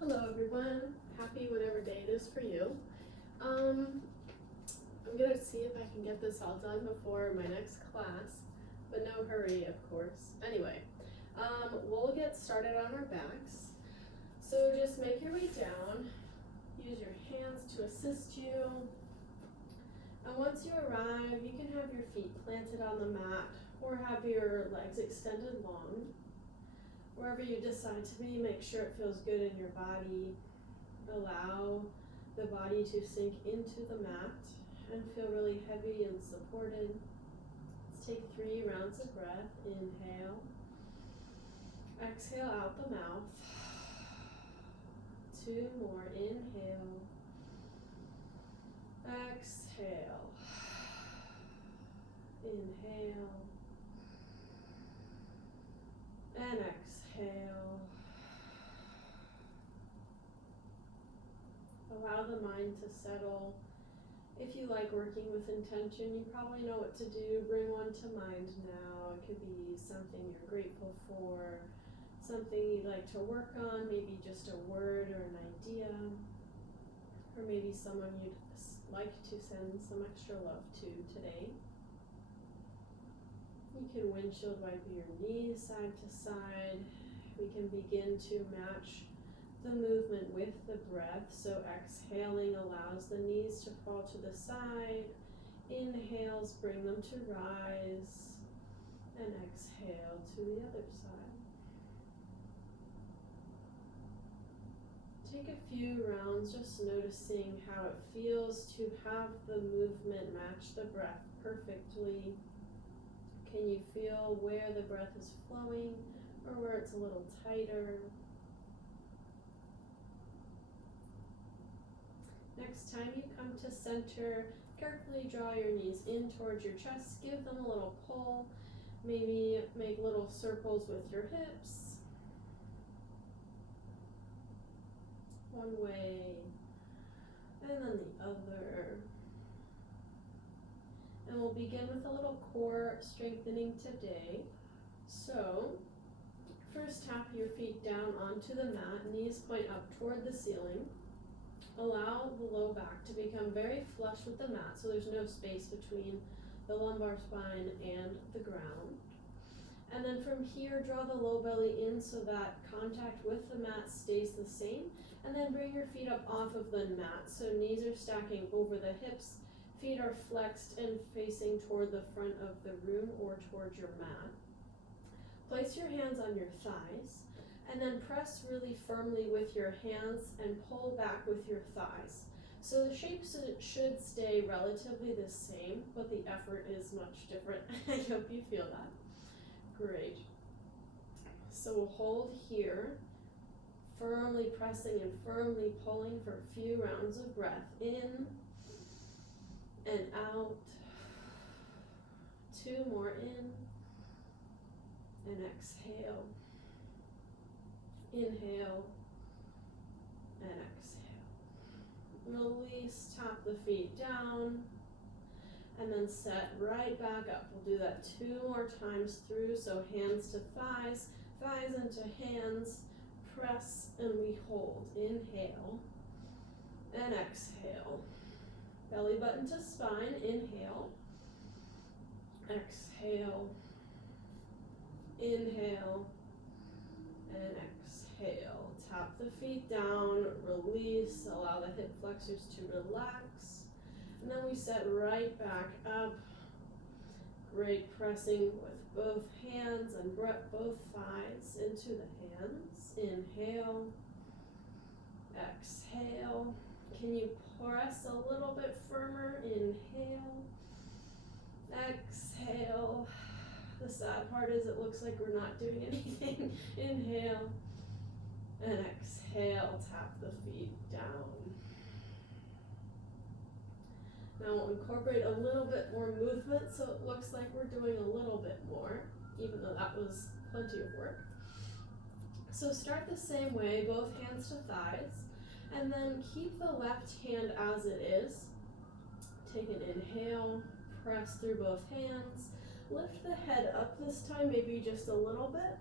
Hello everyone, happy whatever day it is for you. I'm gonna see if I can get this all done before my next class, but no hurry of course. Anyway, we'll get started on our backs. So just make your way down, use your hands to assist you. And once you arrive, you can have your feet planted on the mat or have your legs extended long. Wherever you decide to be, make sure it feels good in your body. Allow the body to sink into the mat and feel really heavy and supported. Let's take 3 rounds of breath. Inhale. Exhale out the mouth. 2 more. Inhale. Exhale. Inhale. And exhale. Allow the mind to settle. If you like working with intention, you probably know what to do. Bring one to mind now. It could be something you're grateful for, something you'd like to work on, maybe just a word or an idea, or maybe someone you'd like to send some extra love to today. You can windshield wipe your knees side to side. We can begin to match the movement with the breath. So exhaling allows the knees to fall to the side. Inhales bring them to rise. And exhale to the other side. Take a few rounds just noticing how it feels to have the movement match the breath perfectly. Can you feel where the breath is flowing or where it's a little tighter? Next time you come to center, carefully draw your knees in towards your chest. Give them a little pull. Maybe make little circles with your hips. One way and then the other. And we'll begin with a little core strengthening today. So, first tap your feet down onto the mat, knees point up toward the ceiling. Allow the low back to become very flush with the mat so there's no space between the lumbar spine and the ground. And then from here, draw the low belly in so that contact with the mat stays the same. And then bring your feet up off of the mat so knees are stacking over the hips. Feet are flexed and facing toward the front of the room or towards your mat. Place your hands on your thighs and then press really firmly with your hands and pull back with your thighs. So the shape should stay relatively the same, but the effort is much different. I hope you feel that. Great. So we'll hold here, firmly pressing and firmly pulling for a few rounds of breath. In and out. 2 more in and exhale. Inhale and exhale. Release, tap the feet down and then set right back up. We'll do that 2 more times through. So hands to thighs, thighs into hands, press and we hold. Inhale and exhale. Belly button to spine, inhale, exhale, inhale, and exhale. Tap the feet down, release, allow the hip flexors to relax. And then we set right back up. Great, pressing with both hands and both thighs into the hands. Inhale, exhale. Can you press a little bit firmer? Inhale, exhale. The sad part is it looks like we're not doing anything. Inhale and exhale, tap the feet down. Now we'll incorporate a little bit more movement so it looks like we're doing a little bit more, even though that was plenty of work. So start the same way, both hands to thighs, and then keep the left hand as it is. Take an inhale, press through both hands, lift the head up this time, maybe just a little bit,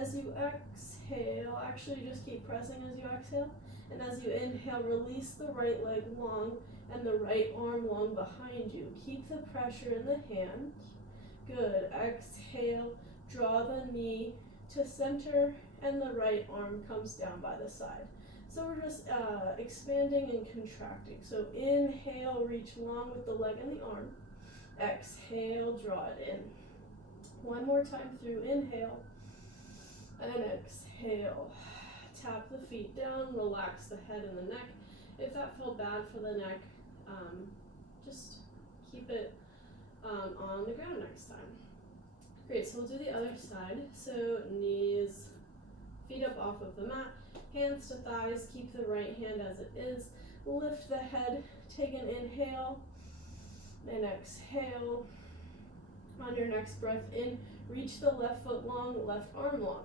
As you exhale, actually just keep pressing as you exhale. And as you inhale, release the right leg long and the right arm long behind you. Keep the pressure in the hand. Good. Exhale, draw the knee to center and the right arm comes down by the side. So we're just expanding and contracting. So inhale, reach long with the leg and the arm. Exhale, draw it in. One more time through, inhale and exhale. Tap the feet down, relax the head and the neck. If that felt bad for the neck, just keep it on the ground next time. Great, so we'll do the other side. So knees, feet up off of the mat, hands to thighs, keep the right hand as it is. Lift the head, take an inhale and exhale. On your next breath in, reach the left foot long, left arm long.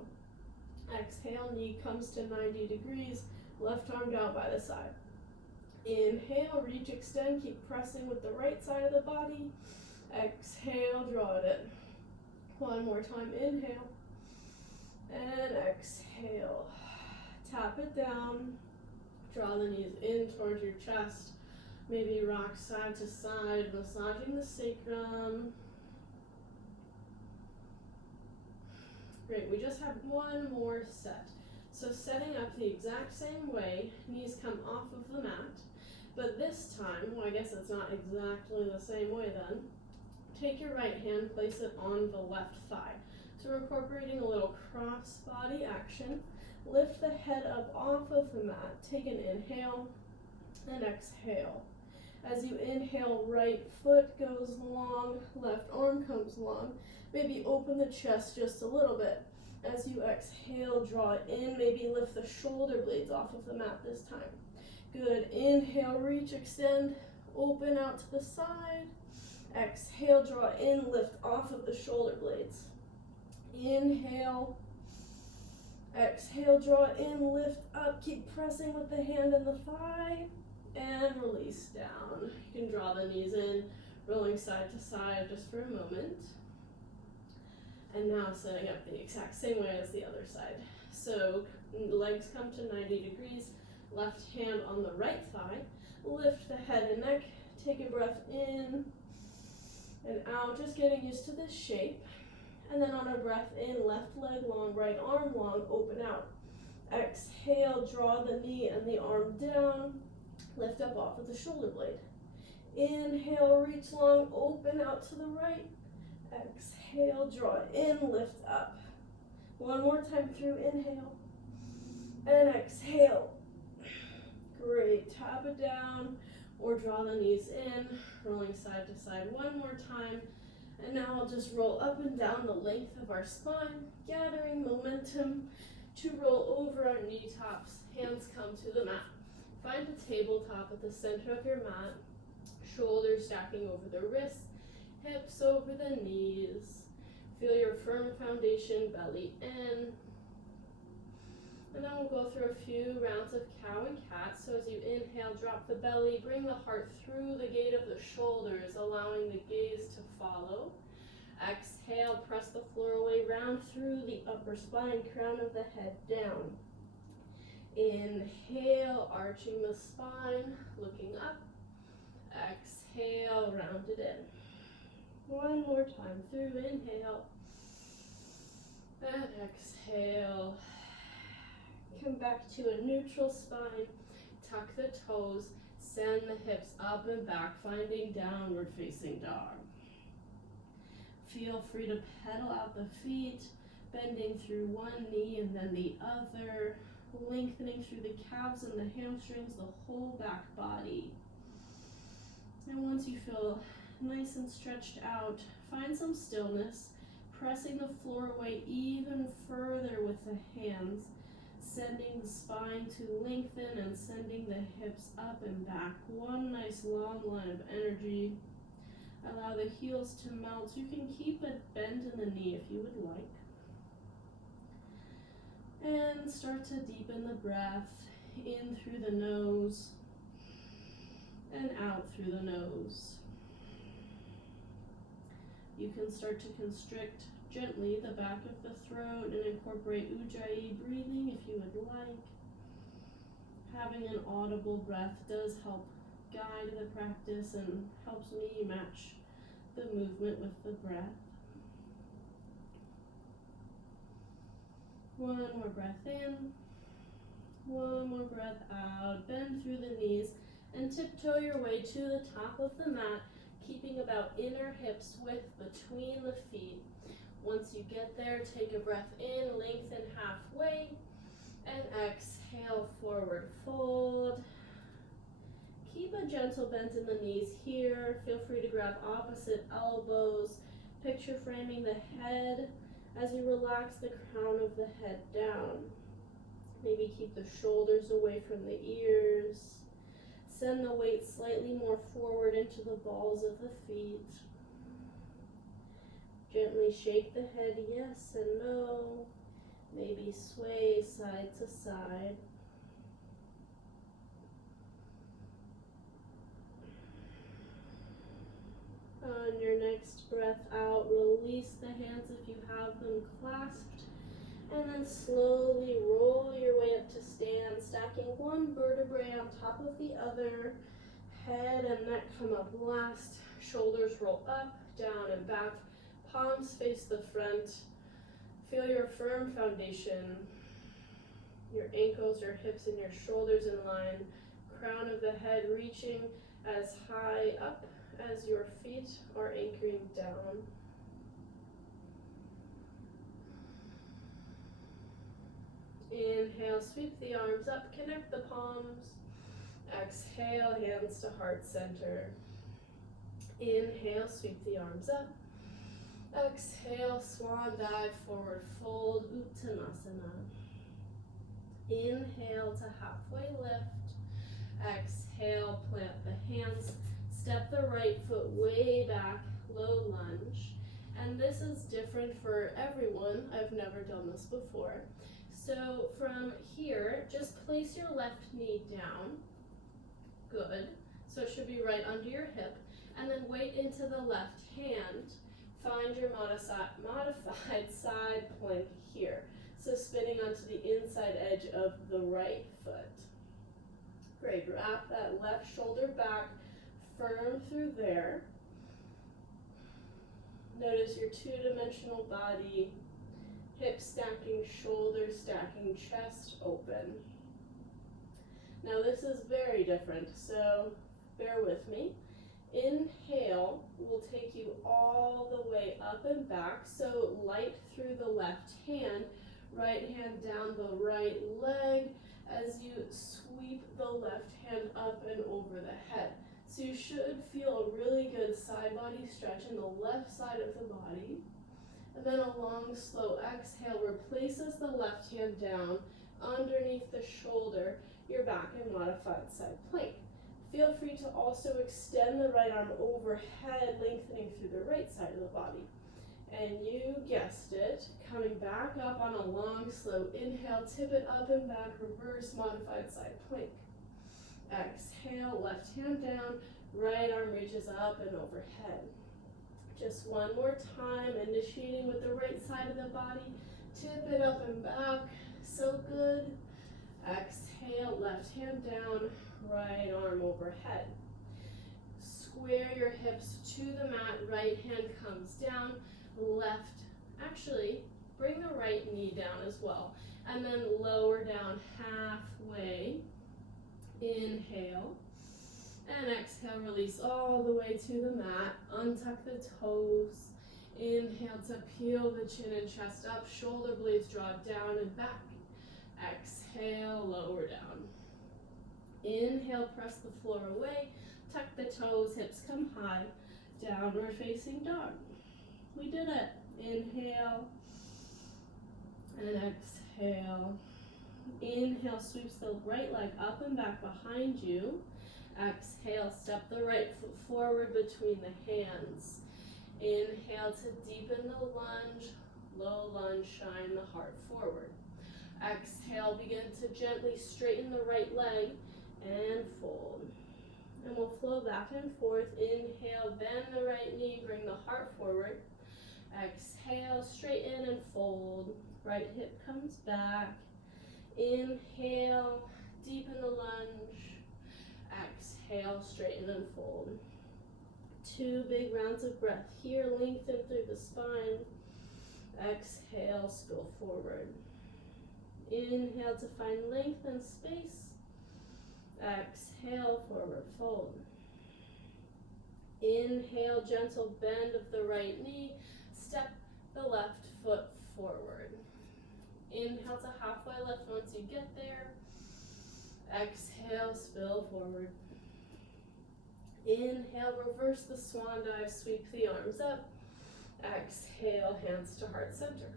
Exhale, knee comes to 90 degrees, left arm down by the side. Inhale, reach, extend, keep pressing with the right side of the body. Exhale, draw it in. One more time, inhale and exhale. Tap it down, draw the knees in towards your chest. Maybe rock side to side, massaging the sacrum. Great, we just have one more set. So setting up the exact same way, knees come off of the mat, but this time, well, I guess it's not exactly the same way then. Take your right hand, place it on the left thigh. So we're incorporating a little cross body action. Lift the head up off of the mat, take an inhale and exhale. As you inhale, right foot goes long, left arm comes long. Maybe open the chest just a little bit. As you exhale, draw it in. Maybe lift the shoulder blades off of the mat this time. Good. Inhale, reach, extend, open out to the side. Exhale, draw in, lift off of the shoulder blades. Inhale. Exhale, draw in, lift up. Keep pressing with the hand and the thigh. And release down. You can draw the knees in, rolling side to side just for a moment. And now setting up the exact same way as the other side. So legs come to 90 degrees, left hand on the right thigh. Lift the head and neck, take a breath in and out, just getting used to this shape. And then on a breath in, left leg long, right arm long, open out. Exhale, draw the knee and the arm down. Lift up off of the shoulder blade. Inhale, reach long, open out to the right. Exhale, draw in, lift up. One more time through, inhale. And exhale. Great, tap it down or draw the knees in, rolling side to side one more time. And now I'll just roll up and down the length of our spine, gathering momentum to roll over our knee tops. Hands come to the mat. Find a tabletop at the center of your mat, shoulders stacking over the wrists, hips over the knees. Feel your firm foundation, belly in. And then we'll go through a few rounds of cow and cat. So as you inhale, drop the belly, bring the heart through the gate of the shoulders, allowing the gaze to follow. Exhale, press the floor away, round through the upper spine, crown of the head down. Inhale, arching the spine, looking up. Exhale, round it in. One more time through, inhale. And exhale. Come back to a neutral spine. Tuck the toes, send the hips up and back, finding downward facing dog. Feel free to pedal out the feet, bending through one knee and then the other. Lengthening through the calves and the hamstrings, the whole back body. And once you feel nice and stretched out, find some stillness, pressing the floor away even further with the hands, sending the spine to lengthen and sending the hips up and back. One nice long line of energy. Allow the heels to melt. You can keep a bend in the knee if you would like. And start to deepen the breath in through the nose and out through the nose. You can start to constrict gently the back of the throat and incorporate Ujjayi breathing if you would like. Having an audible breath does help guide the practice and helps me match the movement with the breath. One more breath in, one more breath out. Bend through the knees and tiptoe your way to the top of the mat, keeping about inner hips width between the feet. Once you get there, take a breath in, lengthen halfway, and exhale, forward fold. Keep a gentle bend in the knees here. Feel free to grab opposite elbows. Picture framing the head as you relax the crown of the head down. Maybe keep the shoulders away from the ears. Send the weight slightly more forward into the balls of the feet. Gently shake the head yes and no. Maybe sway side to side. On your next breath out, release the hands if you have them clasped, and then slowly roll your way up to stand, stacking one vertebrae on top of the other. Head and neck come up last, shoulders roll up, down and back, palms face the front. Feel your firm foundation, your ankles, your hips, and your shoulders in line, crown of the head reaching as high up as your feet are anchoring down. Inhale, sweep the arms up, connect the palms. Exhale, hands to heart center. Inhale, sweep the arms up. Exhale, swan dive, forward fold, Uttanasana. Inhale to halfway lift. Exhale, plant the hands. Step the right foot way back, low lunge. And this is different for everyone. I've never done this before. So from here, just place your left knee down. Good. So it should be right under your hip. And then weight into the left hand. Find your modified side plank here. So spinning onto the inside edge of the right foot. Great. Wrap that left shoulder back. Firm through there. Notice your two-dimensional body, hips stacking, shoulders stacking, chest open. Now this is very different, so bear with me. Inhale will take you all the way up and back, so light through the left hand, right hand down the right leg as you sweep the left hand up and over the head. So you should feel a really good side body stretch in the left side of the body. And then a long, slow exhale replaces the left hand down underneath the shoulder. You're back in modified side plank. Feel free to also extend the right arm overhead, lengthening through the right side of the body. And you guessed it, coming back up on a long, slow inhale, tip it up and back, reverse modified side plank. Exhale, left hand down, right arm reaches up and overhead. Just one more time, initiating with the right side of the body. Tip it up and back, so good. Exhale, left hand down, right arm overhead. Square your hips to the mat, right hand comes down, left, actually, bring the right knee down as well. And then lower down halfway. Inhale, and exhale, release all the way to the mat, untuck the toes, inhale to peel the chin and chest up, shoulder blades draw down and back, exhale, lower down, inhale, press the floor away, tuck the toes, hips come high, downward facing dog, we did it, inhale, and exhale. Inhale, sweeps the right leg up and back behind you. Exhale, step the right foot forward between the hands. Inhale to deepen the lunge, low lunge, shine the heart forward. Exhale, begin to gently straighten the right leg and fold. And we'll flow back and forth. Inhale, bend the right knee, bring the heart forward. Exhale, straighten and fold. Right hip comes back. Inhale, deepen the lunge. Exhale, straighten and fold. 2 big rounds of breath here, lengthen through the spine. Exhale, spill forward. Inhale to find length and space. Exhale, forward fold. Inhale, gentle bend of the right knee. Step the left foot forward. Inhale to halfway lift once you get there. Exhale, spill forward. Inhale, reverse the swan dive, sweep the arms up. Exhale, hands to heart center.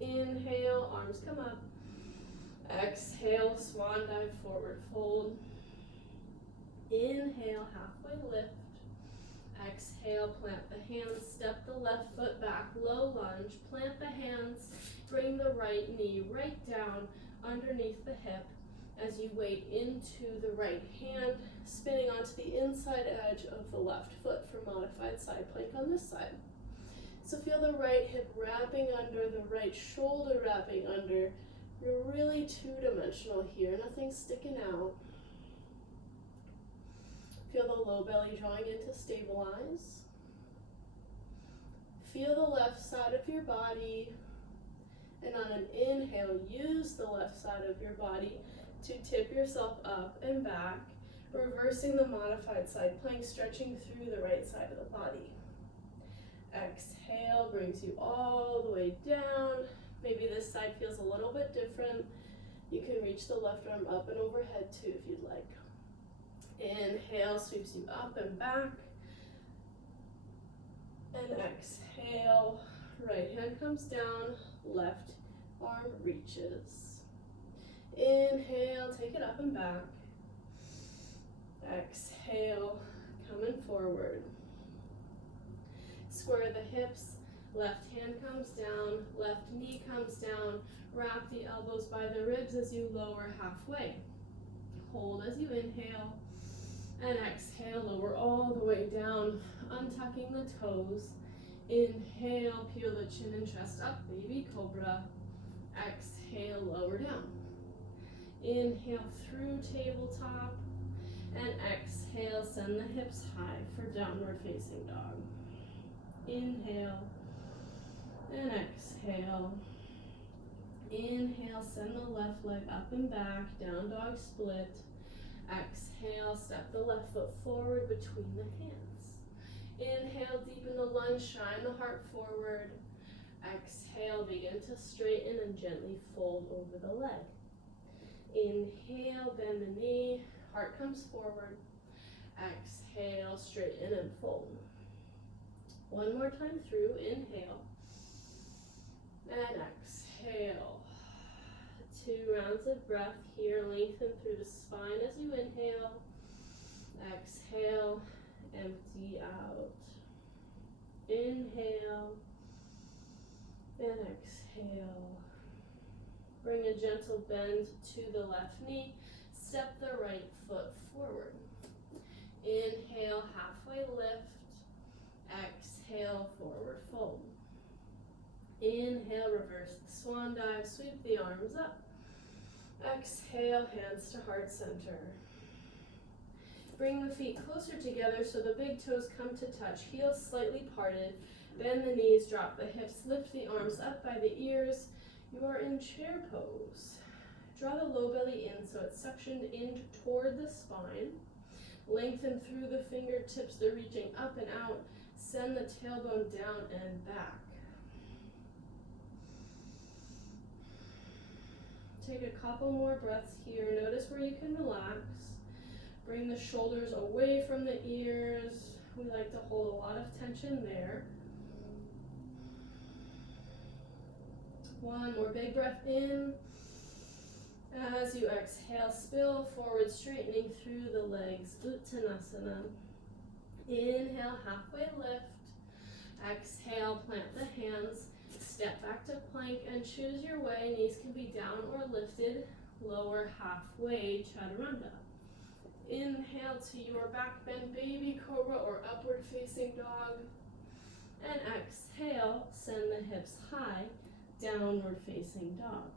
Inhale, arms come up. Exhale, swan dive, forward fold. Inhale, halfway lift. Exhale, plant the hands, step the left foot back, low lunge, plant the hands, bring the right knee right down underneath the hip as you weight into the right hand, spinning onto the inside edge of the left foot for modified side plank on this side. So feel the right hip wrapping under, the right shoulder wrapping under. You're really two-dimensional here, nothing sticking out. Feel the low belly drawing in to stabilize. Feel the left side of your body, and on an inhale, use the left side of your body to tip yourself up and back, reversing the modified side plank, stretching through the right side of the body. Exhale brings you all the way down. Maybe this side feels a little bit different. You can reach the left arm up and overhead too if you'd like. Inhale sweeps you up and back. And exhale, right hand comes down, left arm reaches. Inhale, take it up and back. Exhale, coming forward. Square the hips, left hand comes down, left knee comes down. Wrap the elbows by the ribs as you lower halfway. Hold as you inhale, and exhale, lower all the way down, untucking the toes. Inhale, peel the chin and chest up, baby cobra. Exhale, lower down. Inhale through tabletop, and exhale, send the hips high for downward facing dog. Inhale, and exhale. Inhale, send the left leg up and back, down dog split. Exhale, step the left foot forward between the hands. Inhale, deepen the lunge, shine the heart forward. Exhale, begin to straighten and gently fold over the leg. Inhale, bend the knee, heart comes forward. Exhale, straighten and fold. One more time through, inhale, and exhale. 2 rounds of breath here, lengthen through the spine as you inhale. Exhale, empty out. Inhale, and exhale. Bring a gentle bend to the left knee. Step the right foot forward. Inhale, halfway lift. Exhale, forward fold. Inhale, reverse the swan dive, sweep the arms up. Exhale, hands to heart center. Bring the feet closer together so the big toes come to touch, heels slightly parted. Bend the knees, drop the hips, lift the arms up by the ears. You are in chair pose. Draw the low belly in so it's suctioned in toward the spine. Lengthen through the fingertips, they're reaching up and out. Send the tailbone down and back. Take a couple more breaths here. Notice where you can relax. Bring the shoulders away from the ears. We like to hold a lot of tension there. One more big breath in. As you exhale, spill forward, straightening through the legs, Uttanasana. Inhale, halfway lift. Exhale, plant the hands. Step back to plank and choose your way. Knees can be down or lifted. Lower halfway, Chaturanga. Inhale to your back bend, baby cobra or upward facing dog. And exhale, send the hips high, downward facing dog.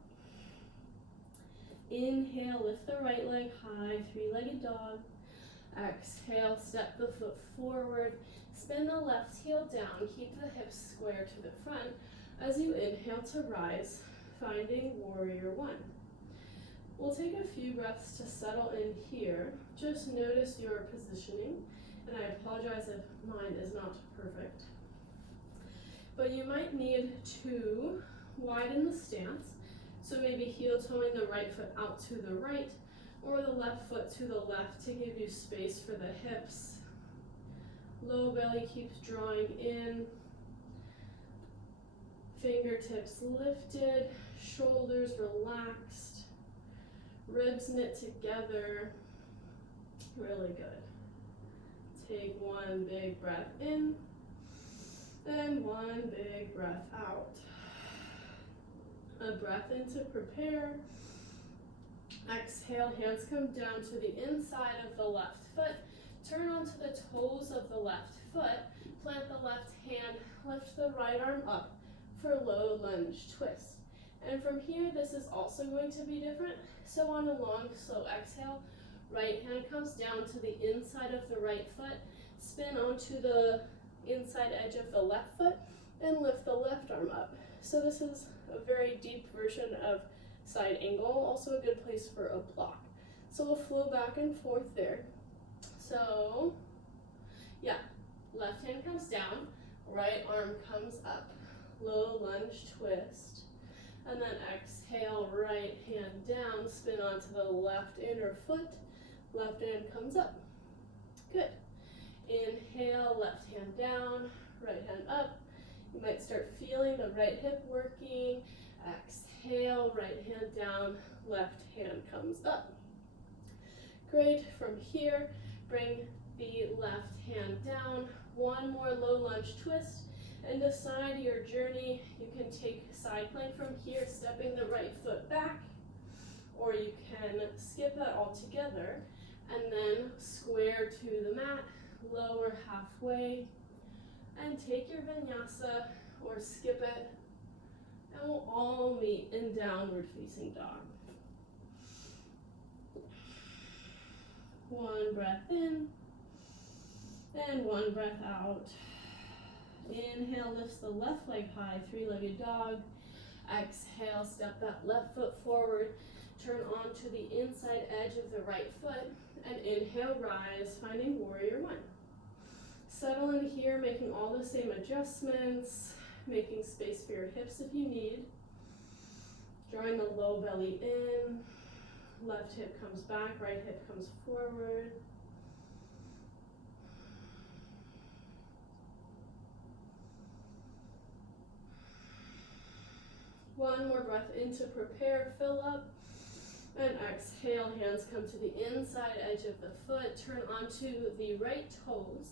Inhale, lift the right leg high, three-legged dog. Exhale, step the foot forward, spin the left heel down, keep the hips square to the front as you inhale to rise, finding warrior one. We'll take a few breaths to settle in here. Just notice your positioning, and I apologize if mine is not perfect. But you might need to widen the stance, so maybe heel toeing the right foot out to the right, or the left foot to the left to give you space for the hips. Low belly keeps drawing in, fingertips lifted, shoulders relaxed, ribs knit together. Really good. Take one big breath in, and one big breath out. A breath in to prepare. Exhale, hands come down to the inside of the left foot. Turn onto the toes of the left foot. Plant the left hand, lift the right arm up for low lunge twist. And from here, this is also going to be different. So on a long, slow exhale, right hand comes down to the inside of the right foot. Spin onto the inside edge of the left foot and lift the left arm up. So this is a very deep version of side angle, also a good place for a block. So we'll flow back and forth there. So, yeah, left hand comes down, right arm comes up, low lunge twist, and then exhale, right hand down, spin onto the left inner foot, left hand comes up. Good. Inhale, left hand down, right hand up. You might start feeling the right hip working. Exhale, right hand down, left hand comes up. Great. From here, bring the left hand down. One more low lunge twist and decide your journey. You can take side plank from here, stepping the right foot back, or you can skip that altogether and then square to the mat, lower halfway, and take your vinyasa or skip it, and we'll all meet in downward facing dog. One breath in, and one breath out. Inhale, lifts the left leg high, three-legged dog. Exhale, step that left foot forward, turn onto the inside edge of the right foot, and inhale, rise, finding warrior one. Settle in here, making all the same adjustments, making space for your hips if you need. Drawing the low belly in, left hip comes back, right hip comes forward. One more breath in to prepare, fill up, and exhale, hands come to the inside edge of the foot, turn onto the right toes.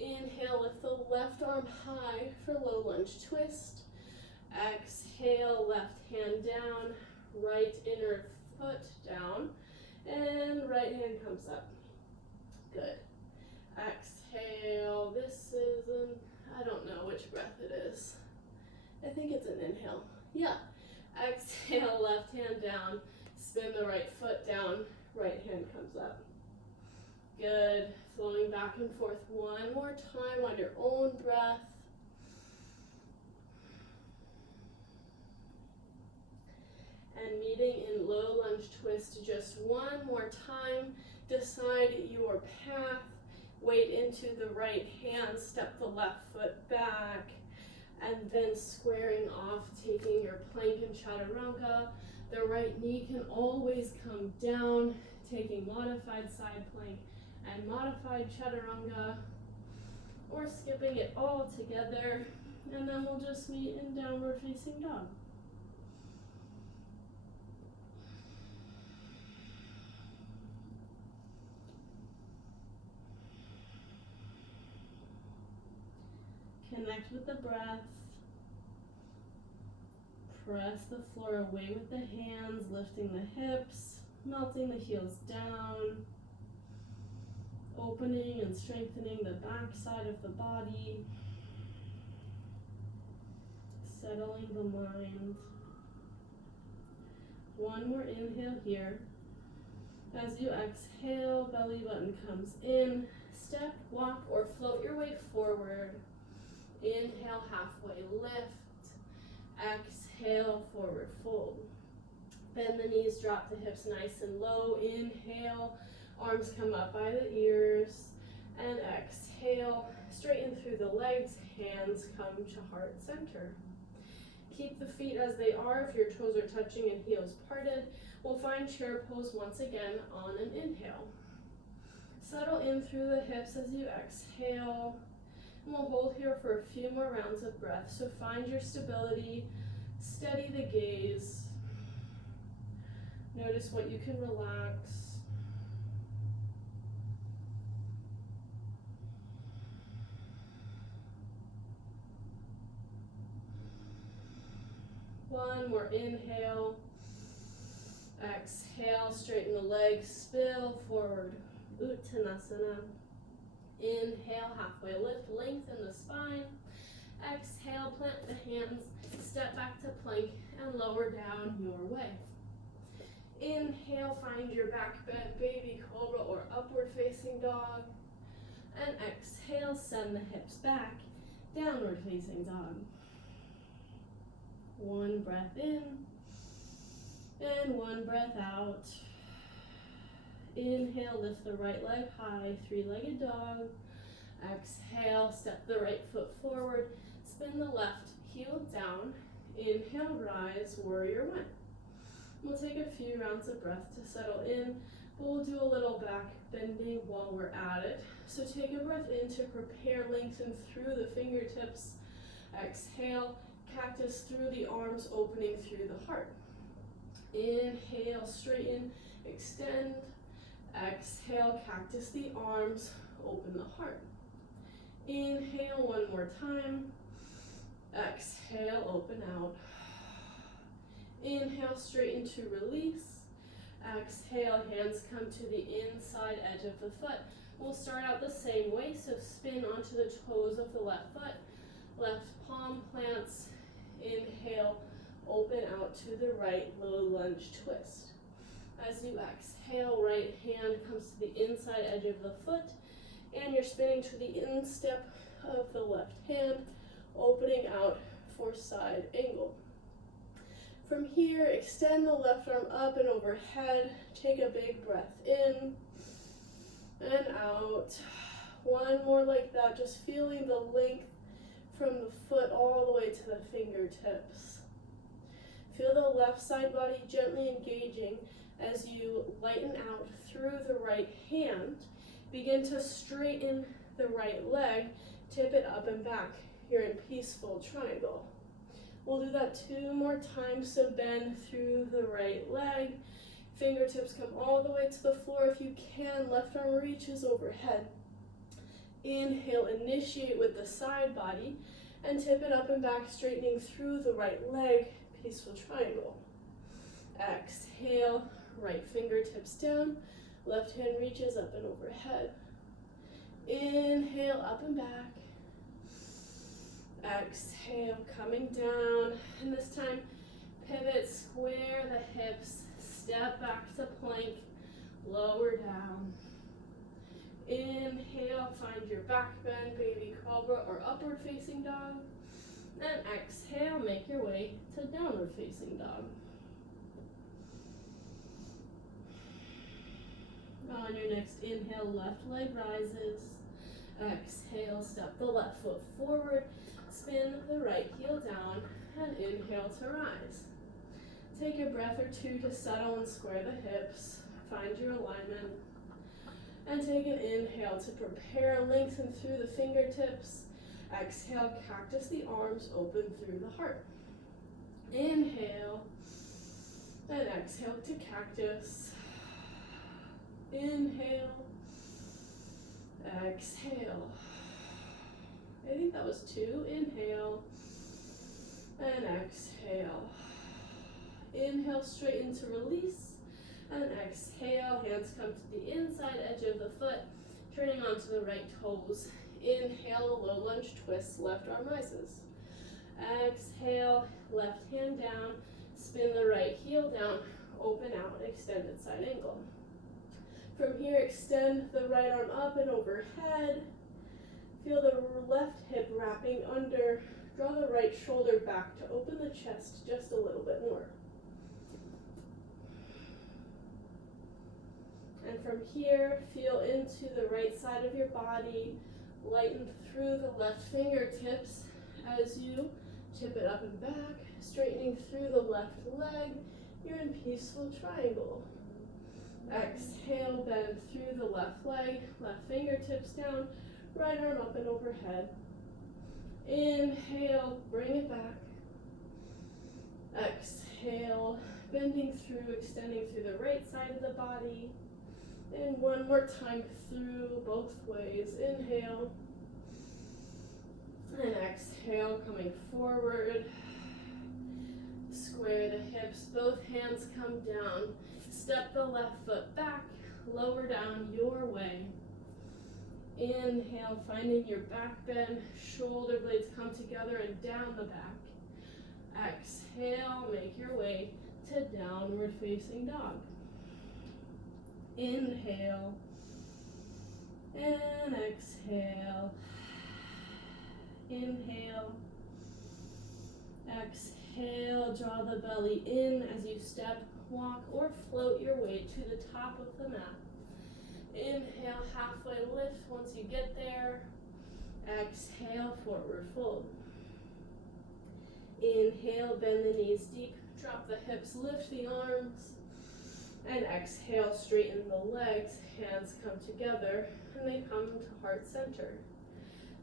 Inhale, lift the left arm high for low lunge twist. Exhale, left hand down, right inner foot down, and right hand comes up. Good. Exhale, this is I don't know which breath it is. I think it's an inhale. Yeah. Exhale, left hand down, spin the right foot down, right hand comes up. Good. Flowing back and forth one more time on your own breath. And meeting in low lunge twist just one more time. Decide your path. Weight into the right hand, step the left foot back, and then squaring off, taking your plank and chaturanga. The right knee can always come down, taking modified side plank and modified chaturanga, or skipping it all together, and then we'll just meet in downward facing dog. Connect with the breath. Press the floor away with the hands, lifting the hips, melting the heels down, opening and strengthening the back side of the body. settling the mind. One more inhale here. As you exhale, belly button comes in. Step, walk, or float your way forward. Inhale, halfway lift. Exhale, forward fold. Bend the knees, drop the hips nice and low. Inhale, arms come up by the ears. And exhale, straighten through the legs, hands come to heart center. Keep the feet as they are if your toes are touching and heels parted. We'll find chair pose once again on an inhale. Settle in through the hips as you exhale. And we'll hold here for a few more rounds of breath. So find your stability, steady the gaze. Notice what you can relax. One more inhale. Exhale, straighten the legs, spill forward. Uttanasana. Inhale, halfway lift, lengthen the spine. Exhale, plant the hands, step back to plank, and lower down your way. Inhale, find your back bend, baby cobra or upward facing dog. And exhale, send the hips back, downward facing dog. One breath in, and one breath out. Inhale, lift the right leg high, three-legged dog. Exhale, step the right foot forward, spin the left heel down. Inhale, rise, warrior one. We'll take a few rounds of breath to settle in, but we'll do a little back bending while we're at it. So take a breath in to prepare, lengthen through the fingertips. Exhale, cactus through the arms, opening through the heart. Inhale, straighten, extend. Exhale, cactus the arms, open the heart. Inhale one more time. Exhale, open out. Inhale, straighten to release. Exhale, hands come to the inside edge of the foot. We'll start out the same way, so spin onto the toes of the left foot. Left palm plants. Inhale, open out to the right, low lunge twist. As you exhale, right hand comes to the inside edge of the foot, and you're spinning to the instep of the left hand, opening out for side angle. From here, extend the left arm up and overhead. Take a big breath in and out. One more like that, just feeling the length from the foot all the way to the fingertips. Feel the left side body gently engaging as you lighten out through the right hand. Begin to straighten the right leg, tip it up and back. You're in peaceful triangle. We'll do that 2 more times, so bend through the right leg. Fingertips come all the way to the floor if you can. Left arm reaches overhead. Inhale, initiate with the side body and tip it up and back, straightening through the right leg, peaceful triangle. Exhale, right fingertips down, left hand reaches up and overhead. Inhale, up and back. Exhale, coming down, and this time pivot, square the hips, step back to plank, lower down. Inhale, find your back bend, baby cobra or upward facing dog. And exhale, make your way to downward facing dog. On your next inhale, left leg rises. Exhale, step the left foot forward, spin the right heel down, and inhale to rise. Take a breath or 2 to settle and square the hips. Find your alignment. And take an inhale to prepare, lengthen through the fingertips. Exhale, cactus the arms, open through the heart. Inhale, and exhale to cactus. Inhale, exhale. I think that was 2. Inhale, and exhale. Inhale, straighten to release. And exhale, hands come to the inside edge of the foot, turning onto the right toes. Inhale, low lunge twist, left arm rises. Exhale, left hand down, spin the right heel down, open out, extended side angle. From here, extend the right arm up and overhead. Feel the left hip wrapping under. Draw the right shoulder back to open the chest just a little bit more. And from here, feel into the right side of your body. Lighten through the left fingertips as you tip it up and back, straightening through the left leg. You're in peaceful triangle. Exhale, bend through the left leg, left fingertips down, right arm up and overhead. Inhale, bring it back. Exhale, bending through, extending through the right side of the body. And one more time through both ways. Inhale. And exhale, coming forward. Square the hips, both hands come down. Step the left foot back, lower down your way. Inhale, finding your back bend, shoulder blades come together and down the back. Exhale, make your way to downward facing dog. Inhale and exhale. Inhale, exhale, draw the belly in as you step, walk, or float your way to the top of the mat. Inhale, halfway lift once you get there. Exhale, forward fold. Inhale, bend the knees deep, drop the hips, lift the arms. And exhale, straighten the legs, hands come together, and they come to heart center.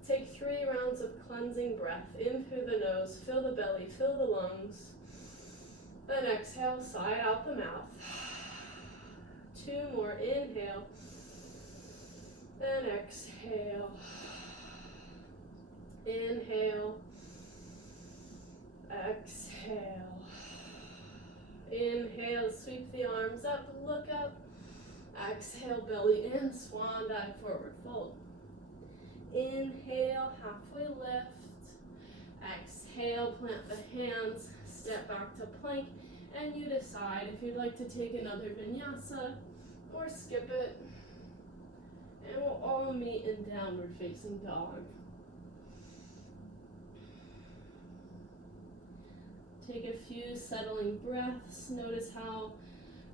Take 3 rounds of cleansing breath in through the nose, fill the belly, fill the lungs. Then exhale, sigh out the mouth. 2 more, inhale. And exhale. Inhale. Exhale. Inhale, sweep the arms up, look up. Exhale, belly in, swan dive, forward fold. Inhale, halfway lift. Exhale, plant the hands, step back to plank, and you decide if you'd like to take another vinyasa or skip it. And we'll all meet in downward facing dog. Take a few settling breaths. Notice how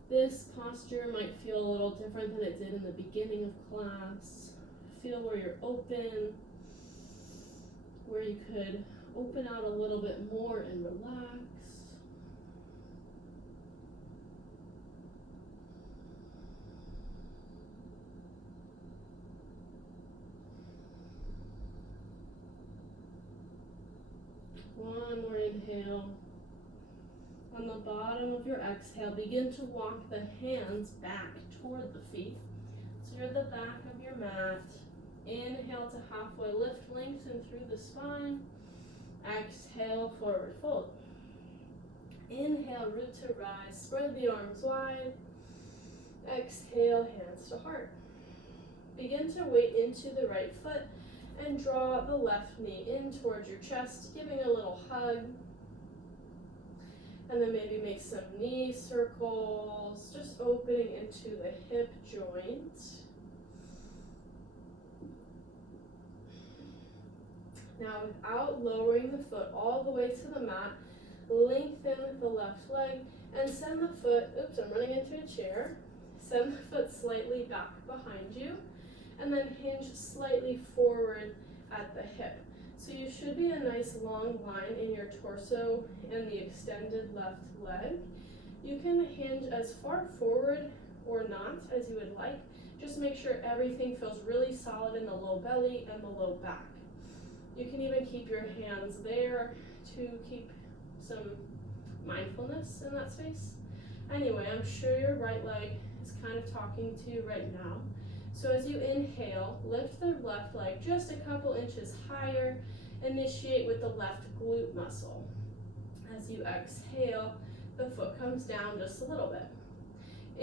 this posture might feel a little different than it did in the beginning of class. Feel where you're open, where you could open out a little bit more and relax. One more inhale. On the bottom of your exhale, begin to walk the hands back toward the feet. So you're at the back of your mat. Inhale to halfway lift, lengthen through the spine. Exhale, forward fold. Inhale, root to rise, spread the arms wide. Exhale, hands to heart. Begin to weight into the right foot and draw the left knee in towards your chest, giving a little hug. And then maybe make some knee circles, just opening into the hip joint. Now, without lowering the foot all the way to the mat, lengthen the left leg and send the foot, oops, I'm running into a chair. Send the foot slightly back behind you and then hinge slightly forward at the hip. So you should be a nice long line in your torso and the extended left leg. You can hinge as far forward or not as you would like. Just make sure everything feels really solid in the low belly and the low back. You can even keep your hands there to keep some mindfulness in that space. Anyway, I'm sure your right leg is kind of talking to you right now. So as you inhale, lift the left leg just a couple inches higher. Initiate with the left glute muscle. As you exhale, the foot comes down just a little bit.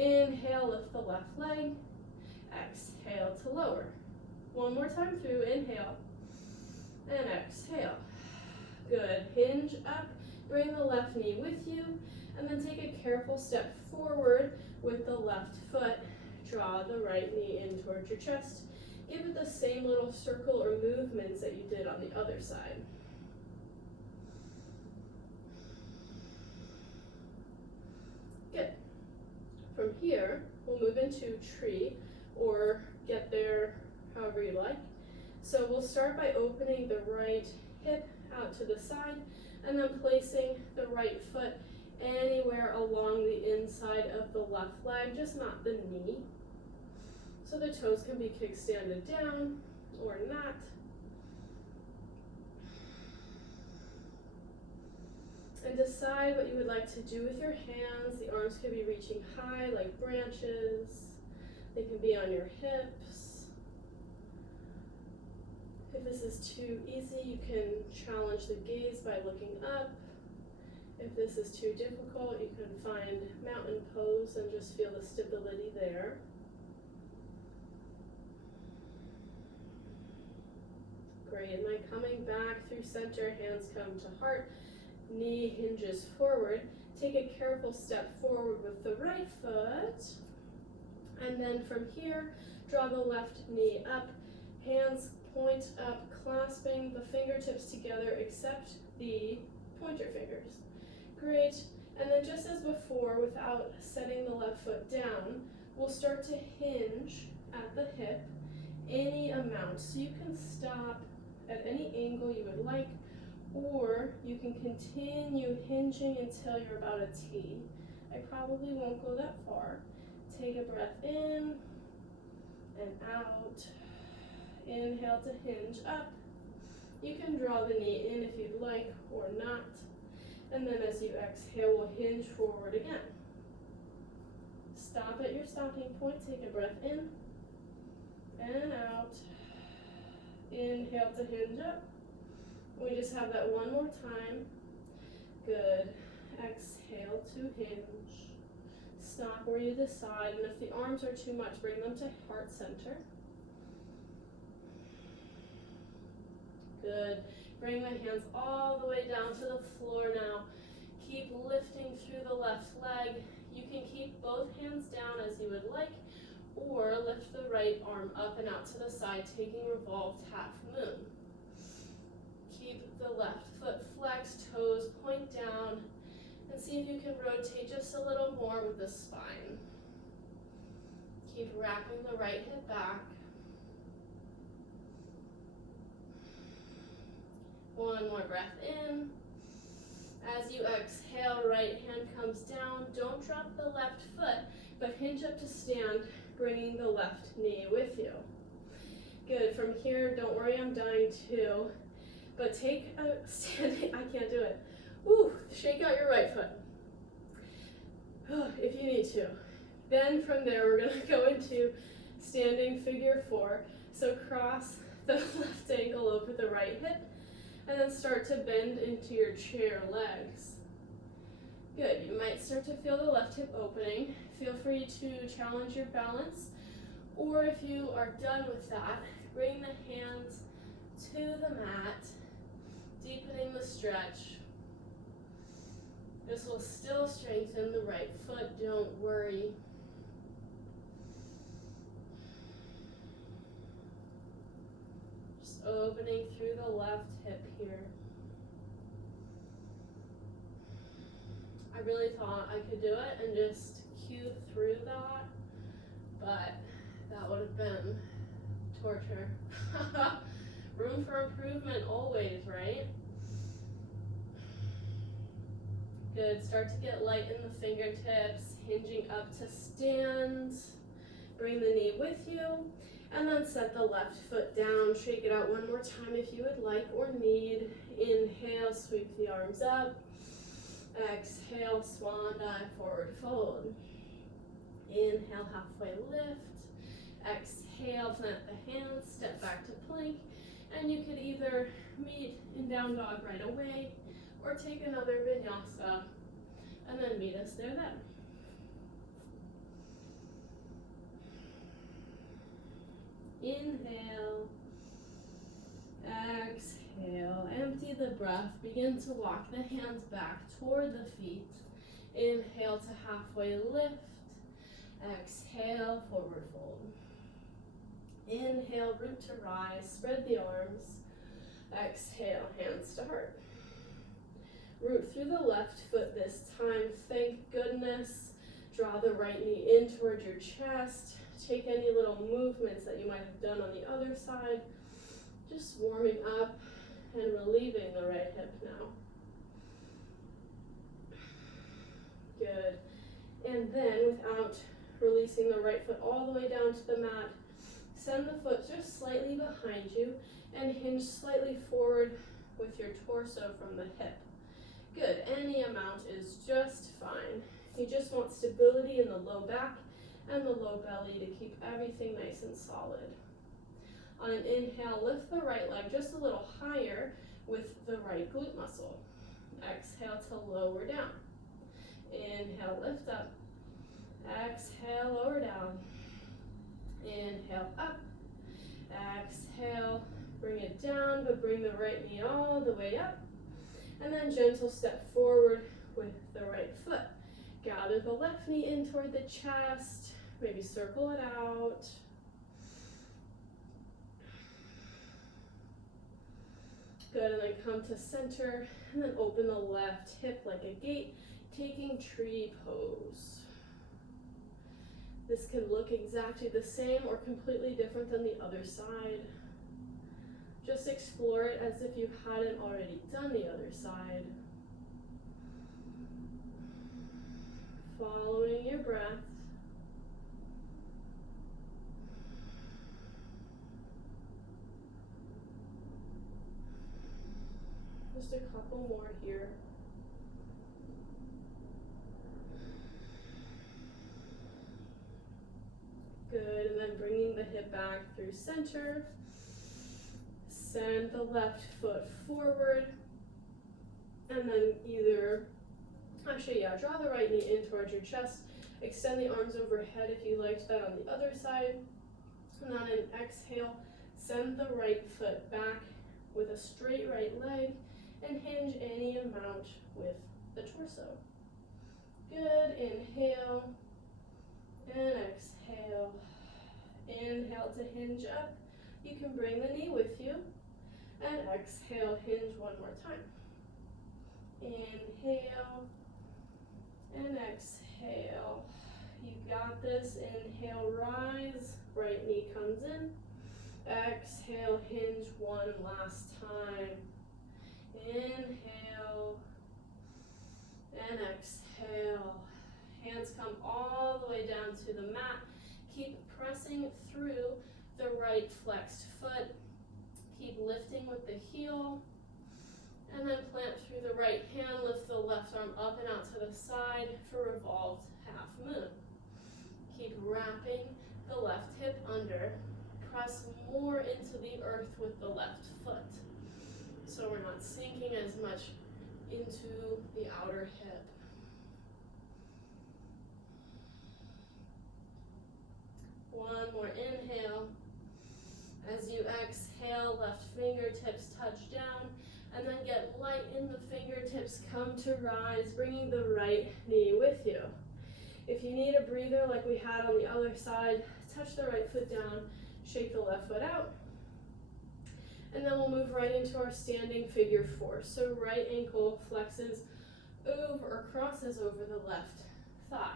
Inhale, lift the left leg. Exhale to lower. One more time through, inhale and exhale. Good. Hinge up, bring the left knee with you, and then take a careful step forward with the left foot. Draw the right knee in towards your chest. Give it the same little circle or movements that you did on the other side. Good. From here, we'll move into tree, or get there however you like. So we'll start by opening the right hip out to the side, and then placing the right foot anywhere along the inside of the left leg, just not the knee. So the toes can be kickstanded down or not. And decide what you would like to do with your hands. The arms could be reaching high like branches. They can be on your hips. If this is too easy, you can challenge the gaze by looking up. If this is too difficult, you can find mountain pose and just feel the stability there. Great, and then coming back through center, hands come to heart, knee hinges forward. Take a careful step forward with the right foot. And then from here, draw the left knee up, hands point up, clasping the fingertips together except the pointer fingers. Great, and then just as before, without setting the left foot down, we'll start to hinge at the hip any amount. So you can stop at any angle you would like, or you can continue hinging until you're about a T. I probably won't go that far. Take a breath in and out. Inhale to hinge up. You can draw the knee in if you'd like or not. And then as you exhale, we'll hinge forward again. Stop at your stopping point. Take a breath in and out. Inhale to hinge up. We just have that one more time. Good. Exhale to hinge. Stop where you decide, and if the arms are too much, bring them to heart center. Good. Bring the hands all the way down to the floor now. Keep lifting through the left leg. You can keep both hands down as you would like, or lift the right arm up and out to the side, taking revolved half moon. Keep the left foot flexed, toes point down, and see if you can rotate just a little more with the spine. Keep wrapping the right hip back. One more breath in. As you exhale, right hand comes down. Don't drop the left foot, but hinge up to stand, bringing the left knee with you. Good. From here, don't worry, I'm dying too. But take a standing, I can't do it. Woo, shake out your right foot. If you need to. Then from there, we're gonna go into standing figure four. So cross the left ankle over the right hip, and then start to bend into your chair legs. Good, you might start to feel the left hip opening. Feel free to challenge your balance, or if you are done with that, bring the hands to the mat, deepening the stretch. This will still strengthen the right foot, don't worry. Just opening through the left hip here. I really thought I could do it and just cue through that, but that would have been torture. Room for improvement always, right? Good, start to get light in the fingertips, hinging up to stand. Bring the knee with you, and then set the left foot down. Shake it out one more time if you would like or need. Inhale, sweep the arms up. Exhale, swan dive, forward fold. Inhale, halfway lift. Exhale, plant the hands, step back to plank. And you could either meet in down dog right away, or take another vinyasa, and then meet us there then. Inhale, exhale, empty empty the breath, begin to walk the hands back toward the feet. Inhale to halfway lift. Exhale, forward fold. Inhale, root to rise, spread the arms. Exhale, hands to heart. Root through the left foot this time, thank goodness. Draw the right knee in toward your chest. Take any little movements that you might have done on the other side. Just warming up and relieving the right hip now. Good. And then without releasing the right foot all the way down to the mat, send the foot just slightly behind you and hinge slightly forward with your torso from the hip. Good. Any amount is just fine. You just want stability in the low back and the low belly to keep everything nice and solid. On an inhale, lift the right leg just a little higher with the right glute muscle. Exhale to lower down. Inhale, lift up. Exhale, lower down. Inhale, up. Exhale, bring it down, but bring the right knee all the way up. And then gentle step forward with the right foot. Gather the left knee in toward the chest. Maybe circle it out. Good, and then come to center, and then open the left hip like a gate, taking tree pose. This can look exactly the same or completely different than the other side. Just explore it as if you hadn't already done the other side. Following your breath. Just a couple more here. Good, and then bringing the hip back through center. Send the left foot forward. And then draw the right knee in towards your chest. Extend the arms overhead if you liked that on the other side. And on an exhale, send the right foot back with a straight right leg and hinge any amount with the torso. Good, inhale and exhale. Inhale to hinge up. You can bring the knee with you. And exhale, hinge one more time. Inhale and exhale. You got this. Inhale, rise. Right knee comes in. Exhale, hinge one last time. Inhale and exhale. Hands come all the way down to the mat. Keep pressing through the right flexed foot. Keep lifting with the heel. And then plant through the right hand. Lift the left arm up and out to the side for revolved half moon. Keep wrapping the left hip under. Press more into the earth with the left foot. So we're not sinking as much into the outer hip. One more inhale. As you exhale, left fingertips touch down, and then get light in the fingertips, come to rise, bringing the right knee with you. If you need a breather like we had on the other side, touch the right foot down, shake the left foot out, and then we'll move right into our standing figure four. So right ankle flexes over or crosses over the left thigh.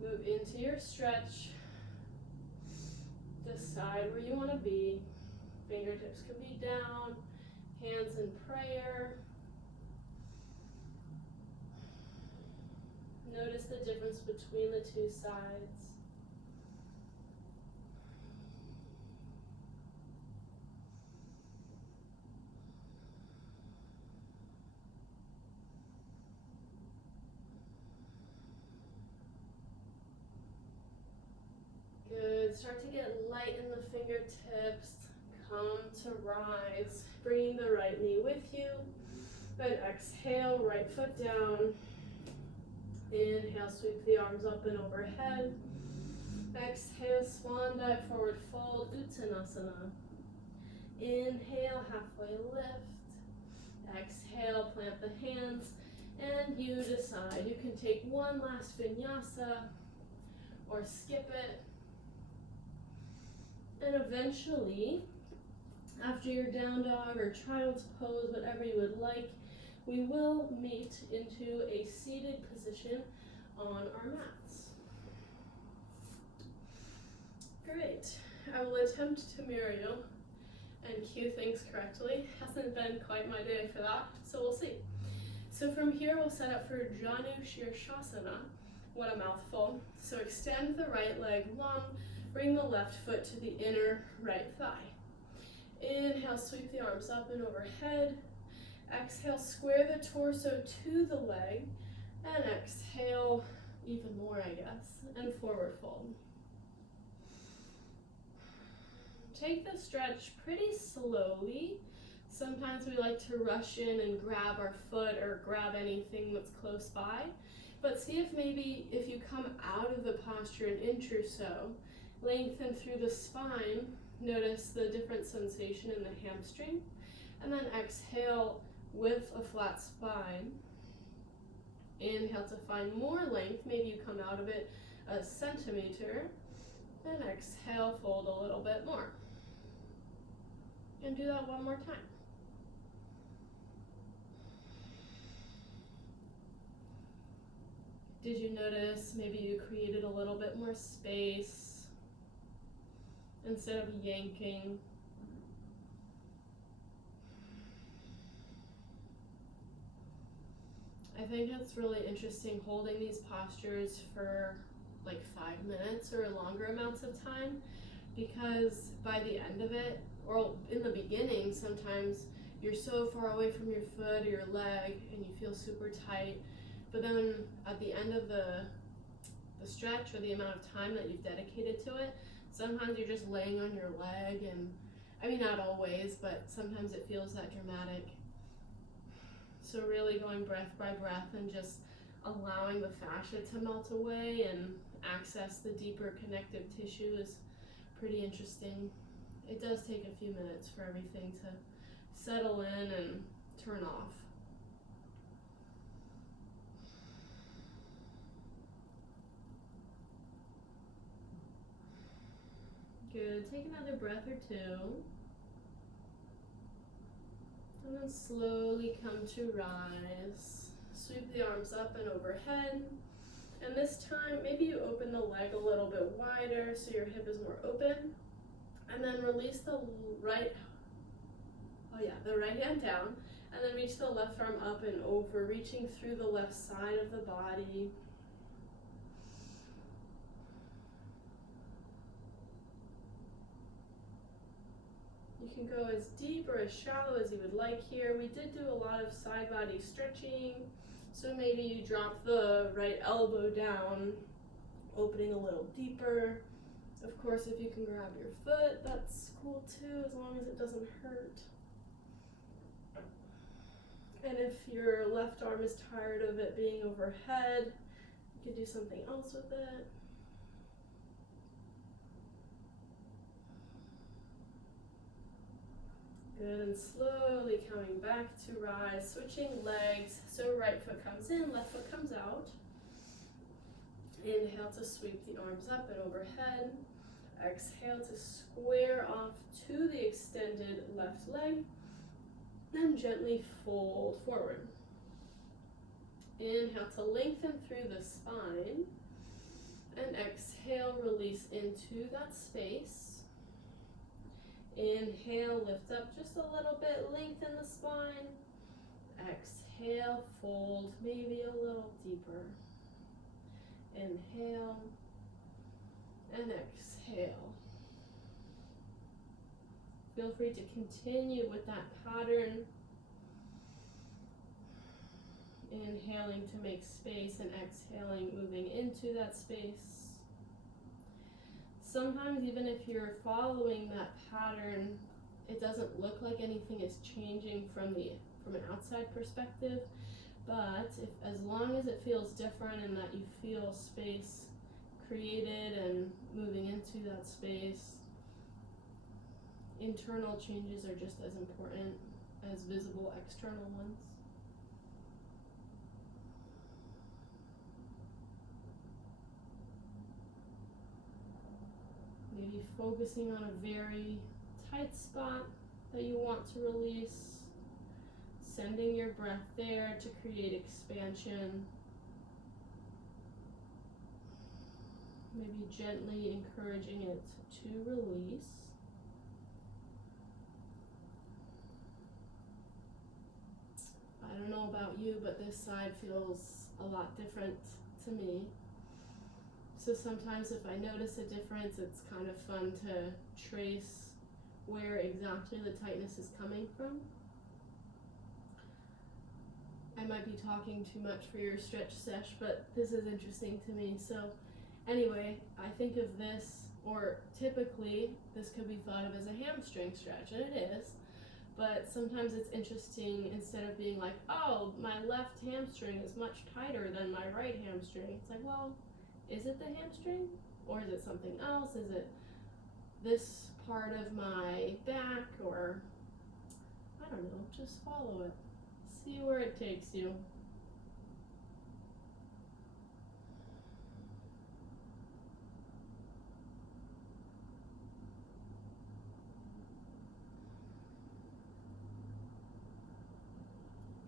Move into your stretch. Decide where you want to be. Fingertips can be down, hands in prayer. Notice the difference between the two sides. Good. Start to get light in the fingertips. Come to rise. Bringing the right knee with you. Then exhale, right foot down. Inhale, sweep the arms up and overhead. Exhale, swan dive, forward fold, Uttanasana. Inhale, halfway lift. Exhale, plant the hands, and you decide. You can take one last vinyasa or skip it. And eventually, after your down dog or child's pose, whatever you would like, we will meet into a seated position on our mats. Great. I will attempt to mirror you and cue things correctly. Hasn't been quite my day for that, so we'll see. So from here, we'll set up for Janu Shirshasana. What a mouthful. So extend the right leg long, bring the left foot to the inner right thigh. Inhale, sweep the arms up and overhead. Exhale, square the torso to the leg. And exhale, even more, I guess, and forward fold. Take the stretch pretty slowly. Sometimes we like to rush in and grab our foot or grab anything that's close by. But see if maybe if you come out of the posture an inch or so, lengthen through the spine, notice the different sensation in the hamstring, and then exhale with a flat spine. Inhale to find more length, maybe you come out of it a centimeter, and exhale, fold a little bit more. And do that one more time. Did you notice maybe you created a little bit more space instead of yanking? I think it's really interesting holding these postures for like 5 minutes or longer amounts of time, because by the end of it, or in the beginning, sometimes you're so far away from your foot or your leg and you feel super tight, but then at the end of the stretch or the amount of time that you've dedicated to it, sometimes you're just laying on your leg, and I mean not always, but sometimes it feels that dramatic. So really going breath by breath and just allowing the fascia to melt away and access the deeper connective tissue is pretty interesting. It does take a few minutes for everything to settle in and turn off. Good. Take another breath or two. And then slowly come to rise. Sweep the arms up and overhead. And this time, maybe you open the leg a little bit wider so your hip is more open. And then release the right hand down. And then reach the left arm up and over, reaching through the left side of the body. You can go as deep or as shallow as you would like here. We did do a lot of side body stretching, so maybe you drop the right elbow down, opening a little deeper. Of course, if you can grab your foot, that's cool too, as long as it doesn't hurt. And if your left arm is tired of it being overhead, you could do something else with it. Good, and slowly coming back to rise, switching legs, so right foot comes in, left foot comes out. Inhale to sweep the arms up and overhead. Exhale to square off to the extended left leg, then gently fold forward. Inhale to lengthen through the spine, and exhale, release into that space. Inhale, lift up just a little bit, lengthen the spine. Exhale, fold maybe a little deeper. Inhale and exhale. Feel free to continue with that pattern. Inhaling to make space and exhaling, moving into that space. Sometimes even if you're following that pattern, it doesn't look like anything is changing from an outside perspective, but as long as it feels different and that you feel space created and moving into that space, internal changes are just as important. as visible external ones. Maybe focusing on a very tight spot that you want to release, sending your breath there to create expansion. Maybe gently encouraging it to release. I don't know about you, but this side feels a lot different to me. So sometimes if I notice a difference, it's kind of fun to trace where exactly the tightness is coming from. I might be talking too much for your stretch sesh, but this is interesting to me. So anyway, I think of this, or typically this could be thought of as a hamstring stretch, and it is. But sometimes it's interesting, instead of being like, oh, my left hamstring is much tighter than my right hamstring. It's like, well, is it the hamstring? Or is it something else? Is it this part of my back? Or, I don't know, just follow it. See where it takes you.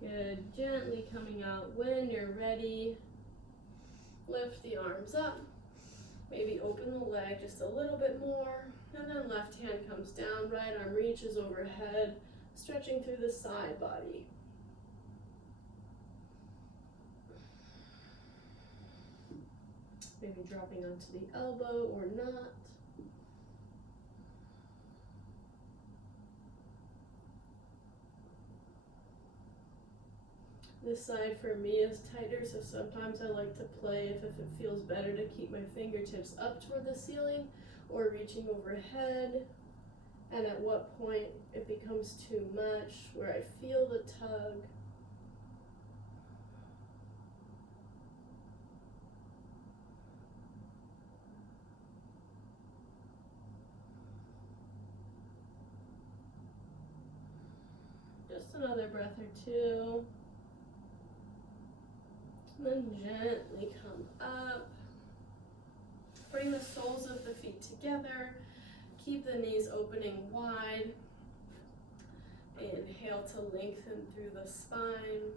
Good, gently coming out when you're ready. Lift the arms up, maybe open the leg just a little bit more, and then left hand comes down, right arm reaches overhead, stretching through the side body. Maybe dropping onto the elbow or not. This side for me is tighter, so sometimes I like to play if it feels better to keep my fingertips up toward the ceiling or reaching overhead, and at what point it becomes too much, where I feel the tug. Just another breath or two. And then gently come up. Bring the soles of the feet together. Keep the knees opening wide. Inhale to lengthen through the spine.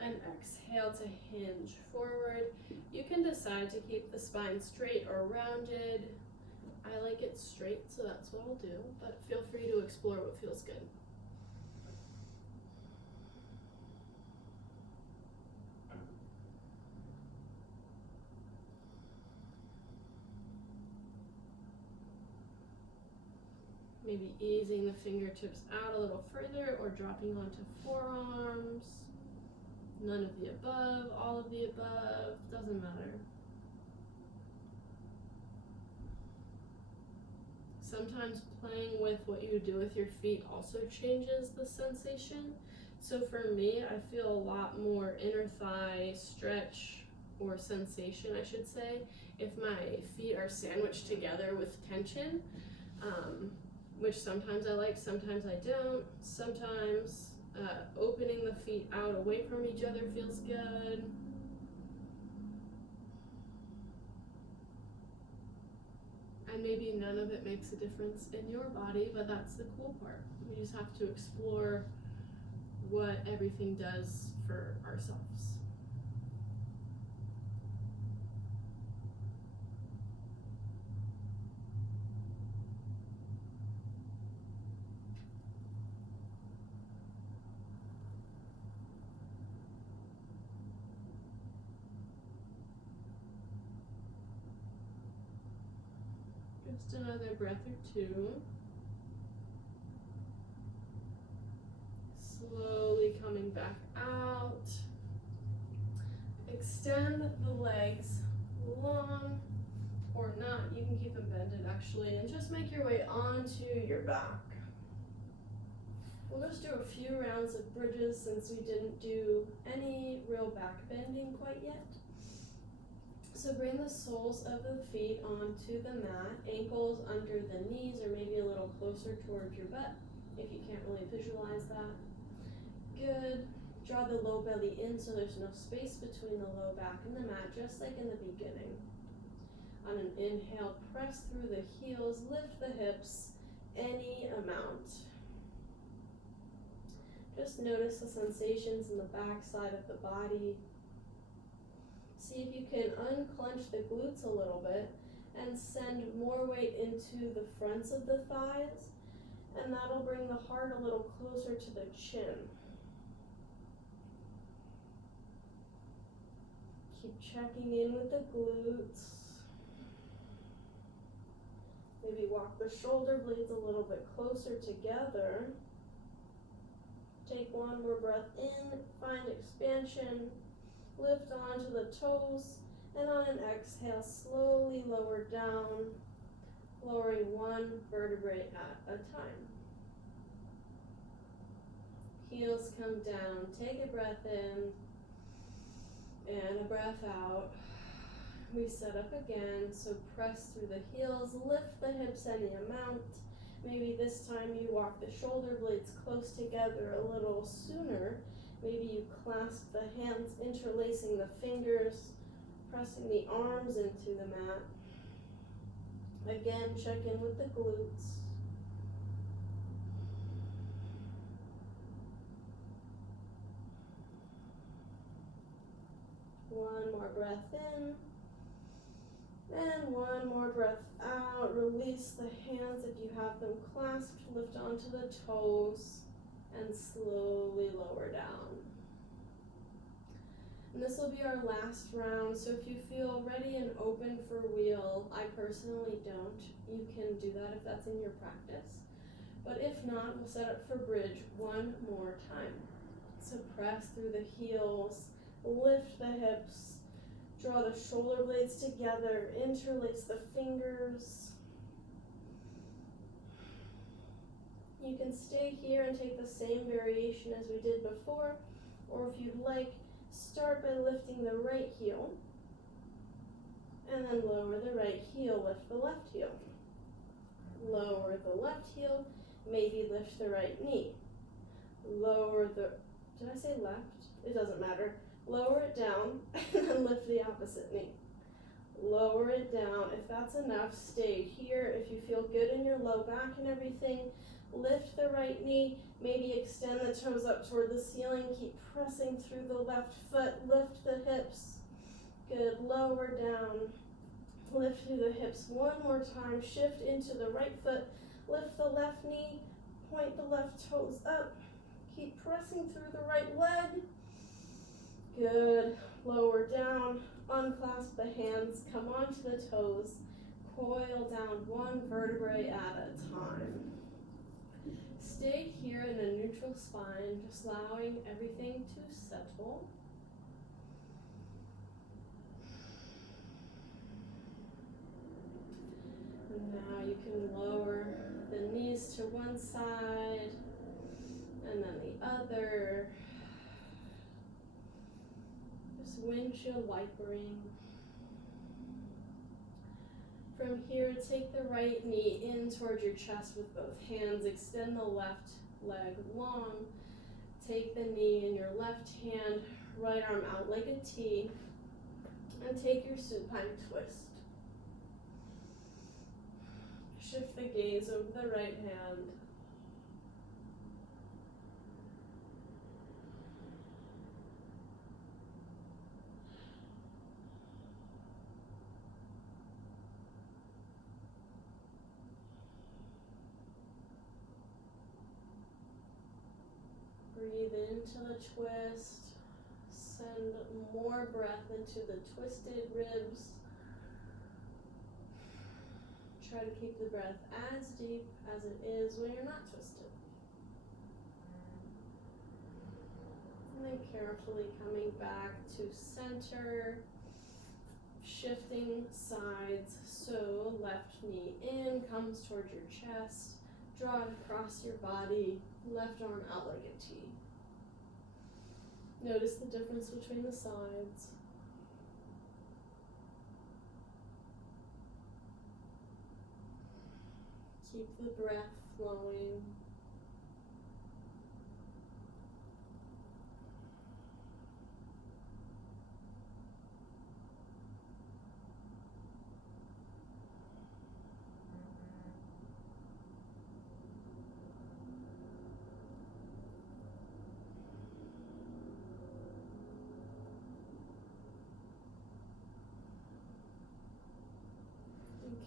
And exhale to hinge forward. You can decide to keep the spine straight or rounded. I like it straight, so that's what I'll do. But feel free to explore what feels good. Maybe easing the fingertips out a little further or dropping onto forearms. None of the above, all of the above, doesn't matter. Sometimes playing with what you do with your feet also changes the sensation. So for me, I feel a lot more inner thigh stretch or sensation, I should say, if my feet are sandwiched together with tension. Which sometimes I like, sometimes I don't. Sometimes opening the feet out away from each other feels good. And maybe none of it makes a difference in your body, but that's the cool part. We just have to explore what everything does for ourselves. Just another breath or two. Slowly coming back out. Extend the legs long or not. You can keep them bended actually, and just make your way onto your back. We'll just do a few rounds of bridges since we didn't do any real back bending quite yet. So bring the soles of the feet onto the mat, ankles under the knees or maybe a little closer toward your butt if you can't really visualize that. Good. Draw the low belly in so there's no space between the low back and the mat, just like in the beginning. On an inhale, press through the heels, lift the hips any amount. Just notice the sensations in the back side of the body. See if you can unclench the glutes a little bit and send more weight into the fronts of the thighs, and that'll bring the heart a little closer to the chin. Keep checking in with the glutes. Maybe walk the shoulder blades a little bit closer together. Take one more breath in, find expansion, lift onto the toes, and on an exhale, slowly lower down, lowering one vertebrae at a time. Heels come down, take a breath in, and a breath out. We set up again, so press through the heels, lift the hips any amount. Maybe this time you walk the shoulder blades close together a little sooner. Maybe you clasp the hands, interlacing the fingers, pressing the arms into the mat. Again, check in with the glutes. One more breath in. And one more breath out. Release the hands if you have them clasped. Lift onto the toes and slowly lower down. And this will be our last round, so if you feel ready and open for wheel, I personally don't. You can do that if that's in your practice. But if not, we'll set up for bridge one more time. So press through the heels, lift the hips, draw the shoulder blades together, interlace the fingers. You can stay here and take the same variation as we did before, or if you'd like, start by lifting the right heel, and then lower the right heel, lift the left heel. Lower the left heel, maybe lift the right knee. Lower the, did I say left? It doesn't matter. Lower it down, and then lift the opposite knee. Lower it down. If that's enough, stay here. If you feel good in your low back and everything, lift the right knee. Maybe extend the toes up toward the ceiling. Keep pressing through the left foot. Lift the hips. Good. Lower down. Lift through the hips one more time. Shift into the right foot. Lift the left knee. Point the left toes up. Keep pressing through the right leg. Good. Lower down. Unclasp the hands. Come onto the toes. Coil down one vertebrae at a time. Stay here in a neutral spine, just allowing everything to settle. And now you can lower the knees to one side and then the other. Just windshield wipering. From here, take the right knee in towards your chest with both hands. Extend the left leg long. Take the knee in your left hand, right arm out like a T, and take your supine twist. Shift the gaze over the right hand. Breathe into the twist. Send more breath into the twisted ribs. Try to keep the breath as deep as it is when you're not twisted. And then carefully coming back to center, shifting sides. So left knee in, comes towards your chest. Draw it across your body, left arm out like a T. Notice the difference between the sides. Keep the breath flowing.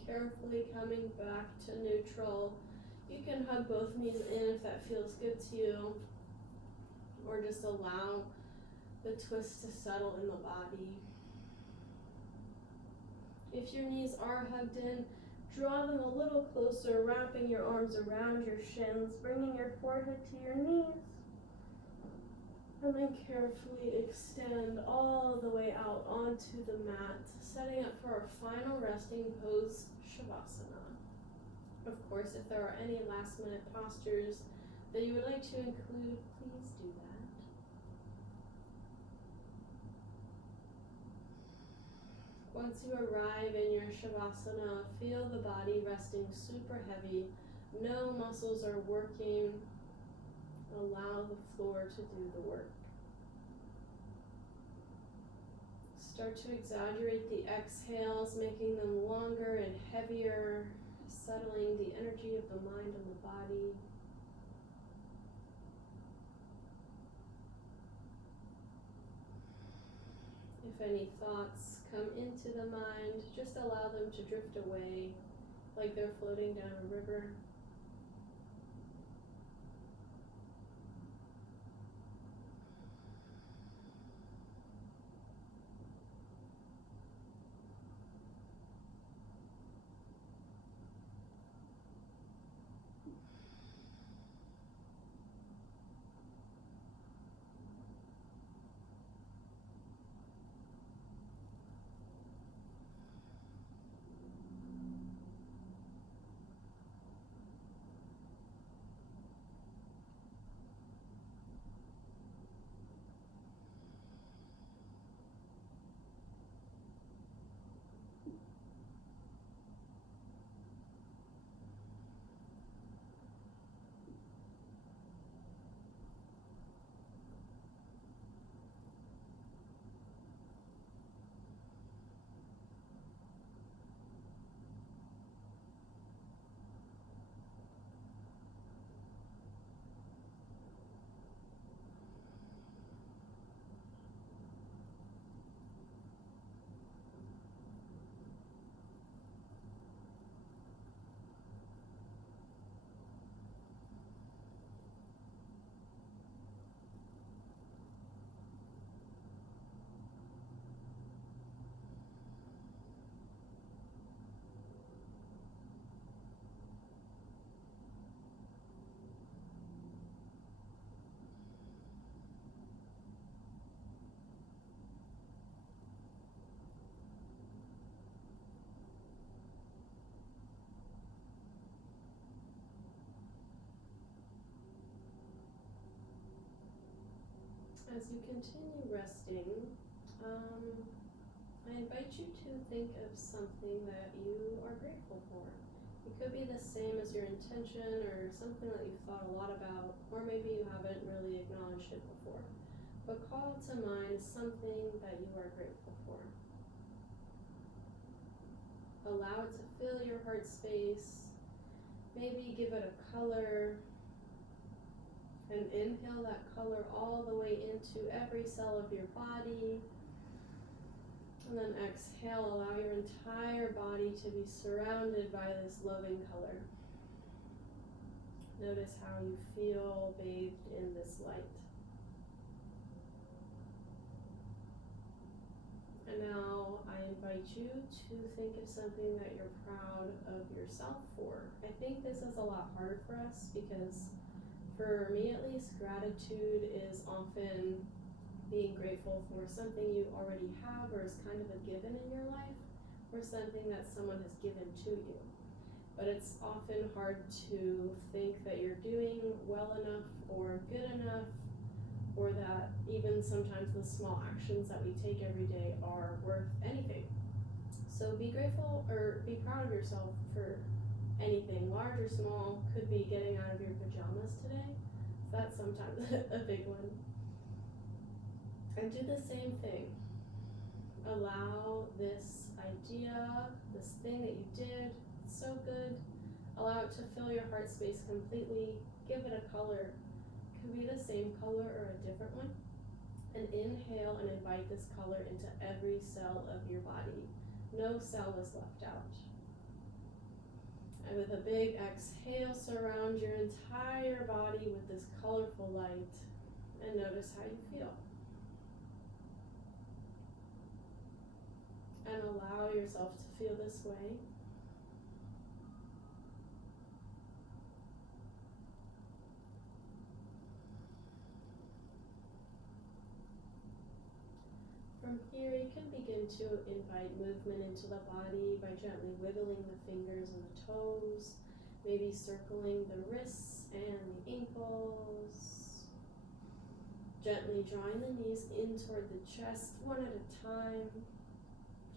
carefully coming back to neutral. You can hug both knees in if that feels good to you, or just allow the twist to settle in the body. If your knees are hugged in, draw them a little closer, wrapping your arms around your shins, bringing your forehead to your knees. And then carefully extend all the way out onto the mat, setting up for our final resting pose, Shavasana. Of course, if there are any last minute postures that you would like to include, please do that. Once you arrive in your Shavasana, feel the body resting super heavy. No muscles are working. Allow the floor to do the work. Start to exaggerate the exhales, making them longer and heavier, settling the energy of the mind and the body. If any thoughts come into the mind, just allow them to drift away like they're floating down a river. As you continue resting, I invite you to think of something that you are grateful for. It could be the same as your intention or something that you've thought a lot about, or maybe you haven't really acknowledged it before. But call to mind something that you are grateful for. Allow it to fill your heart space. Maybe give it a color. And inhale that color all the way into every cell of your body. And then exhale, allow your entire body to be surrounded by this loving color. Notice how you feel bathed in this light. And now I invite you to think of something that you're proud of yourself for. I think this is a lot harder for us because, for me at least, gratitude is often being grateful for something you already have or is kind of a given in your life, or something that someone has given to you. But it's often hard to think that you're doing well enough or good enough, or that even sometimes the small actions that we take every day are worth anything. So be grateful or be proud of yourself for anything, large or small. Could be getting out of your pajamas today. That's sometimes a big one. And do the same thing. Allow this idea, this thing that you did, it's so good. Allow it to fill your heart space completely. Give it a color. Could be the same color or a different one. And inhale and invite this color into every cell of your body. No cell is left out. And with a big exhale, surround your entire body with this colorful light and notice how you feel. And allow yourself to feel this way. From here, you can begin to invite movement into the body by gently wiggling the fingers and the toes, maybe circling the wrists and the ankles. Gently drawing the knees in toward the chest, one at a time.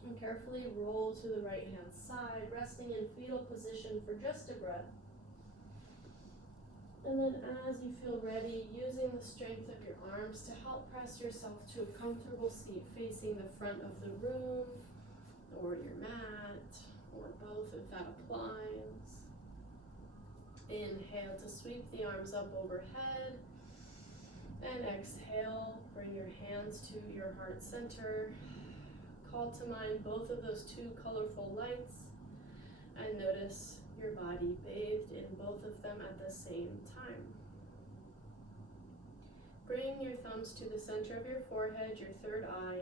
And carefully roll to the right hand side, resting in fetal position for just a breath. And then as you feel ready, using the strength of your arms to help press yourself to a comfortable seat facing the front of the room, or your mat, or both if that applies. Inhale to sweep the arms up overhead. And exhale, bring your hands to your heart center. Call to mind both of those two colorful lights and notice your body bathed in both of them at the same time. Bring your thumbs to the center of your forehead, your third eye,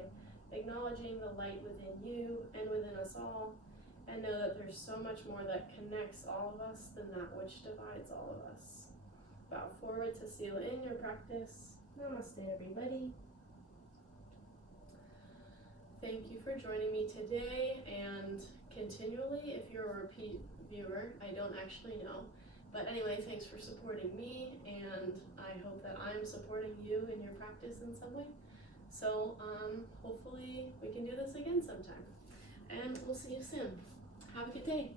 acknowledging the light within you and within us all, and know that there's so much more that connects all of us than that which divides all of us. Bow forward to seal in your practice. Namaste, everybody. Thank you for joining me today, and continually, if you're a repeat viewer, I don't actually know. But anyway, thanks for supporting me, and I hope that I'm supporting you in your practice in some way. So hopefully we can do this again sometime. And we'll see you soon. Have a good day.